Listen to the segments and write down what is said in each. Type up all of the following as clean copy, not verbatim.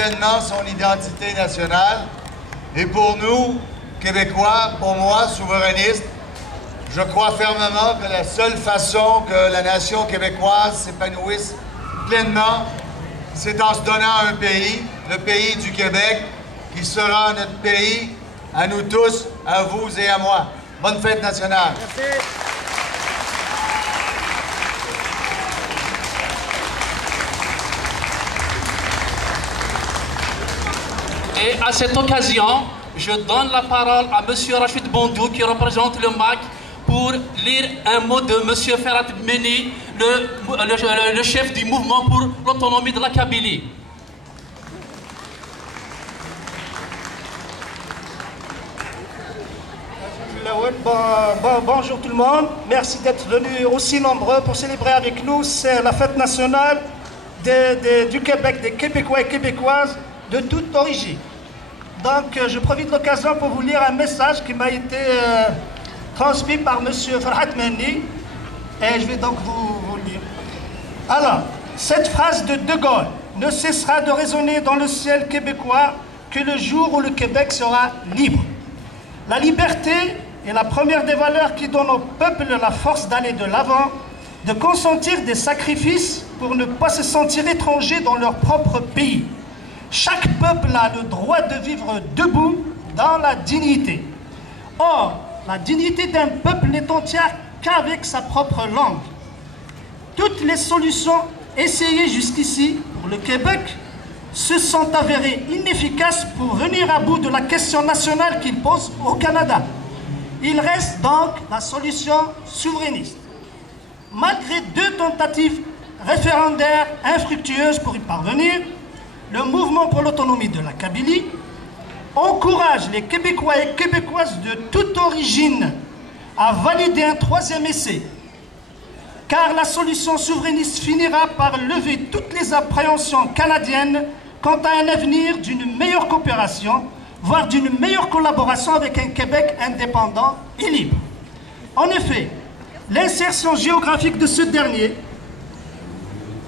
pleinement son identité nationale. Et pour nous, Québécois, pour moi, souverainistes, je crois fermement que la seule façon que la nation québécoise s'épanouisse pleinement, c'est en se donnant un pays, le pays du Québec, qui sera notre pays, à nous tous, à vous et à moi. Bonne fête nationale! Merci. Et à cette occasion, je donne la parole à M. Rachid Bondou, qui représente le MAC, pour lire un mot de M. Ferhat Meni, le chef du mouvement pour l'autonomie de la Kabylie. Bonjour tout le monde, merci d'être venus aussi nombreux pour célébrer avec nous. C'est la fête nationale du Québec, des Québécois et Québécoises de toute origine. Donc je profite de l'occasion pour vous lire un message qui m'a été transmis par M. Ferhat Meni, et je vais donc vous le lire. Alors, cette phrase de De Gaulle ne cessera de résonner dans le ciel québécois que le jour où le Québec sera libre. La liberté est la première des valeurs qui donne au peuple la force d'aller de l'avant, de consentir des sacrifices pour ne pas se sentir étranger dans leur propre pays. Chaque peuple a le droit de vivre debout dans la dignité. Or, la dignité d'un peuple n'est entière qu'avec sa propre langue. Toutes les solutions essayées jusqu'ici pour le Québec se sont avérées inefficaces pour venir à bout de la question nationale qu'il pose au Canada. Il reste donc la solution souverainiste. Malgré 2 tentatives référendaires infructueuses pour y parvenir, le mouvement pour l'autonomie de la Kabylie encourage les Québécois et Québécoises de toute origine à valider un 3e essai, car la solution souverainiste finira par lever toutes les appréhensions canadiennes quant à un avenir d'une meilleure coopération, voire d'une meilleure collaboration avec un Québec indépendant et libre. En effet, l'insertion géographique de ce dernier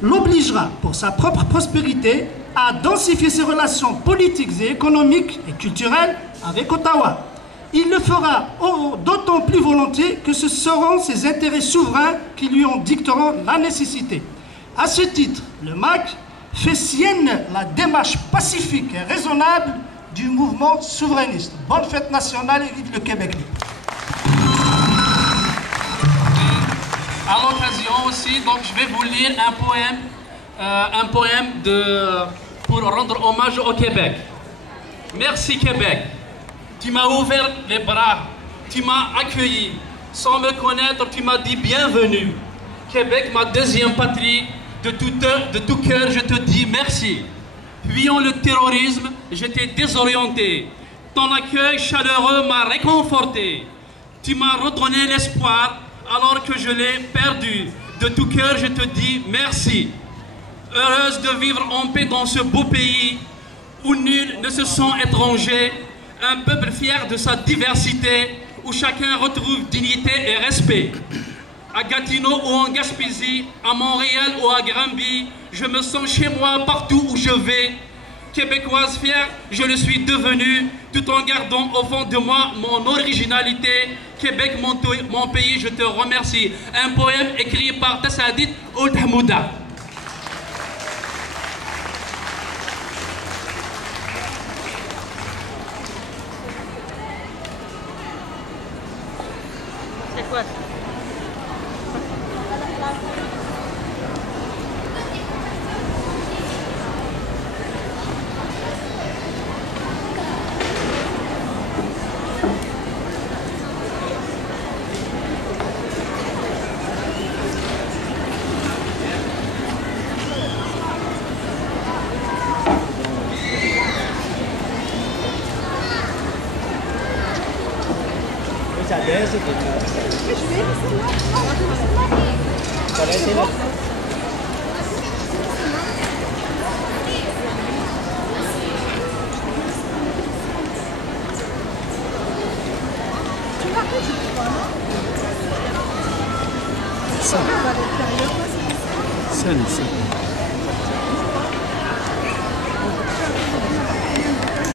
l'obligera, pour sa propre prospérité, à densifier ses relations politiques et économiques et culturelles avec Ottawa. Il le fera d'autant plus volontiers que ce seront ses intérêts souverains qui lui en dicteront la nécessité. À ce titre, le MAC fait sienne la démarche pacifique et raisonnable du mouvement souverainiste. Bonne fête nationale et vive le Québec libre. À l'occasion aussi, donc je vais vous lire un poème pour rendre hommage au Québec. Merci Québec, tu m'as ouvert les bras, tu m'as accueilli, sans me connaître, tu m'as dit bienvenue. Québec, ma deuxième patrie, de tout cœur, je te dis merci. Fuyant le terrorisme, j'étais désorienté. Ton accueil chaleureux m'a réconforté. Tu m'as redonné l'espoir alors que je l'ai perdu. De tout cœur, je te dis merci. Heureuse de vivre en paix dans ce beau pays où nul ne se sent étranger, un peuple fier de sa diversité, où chacun retrouve dignité et respect. À Gatineau ou en Gaspésie, à Montréal ou à Granby, je me sens chez moi partout où je vais. Québécoise fière, je le suis devenue, tout en gardant au fond de moi mon originalité. Québec, mon pays, je te remercie. Un poème écrit par Tassadit Ould Hamouda. C'est quoi ça? Sen.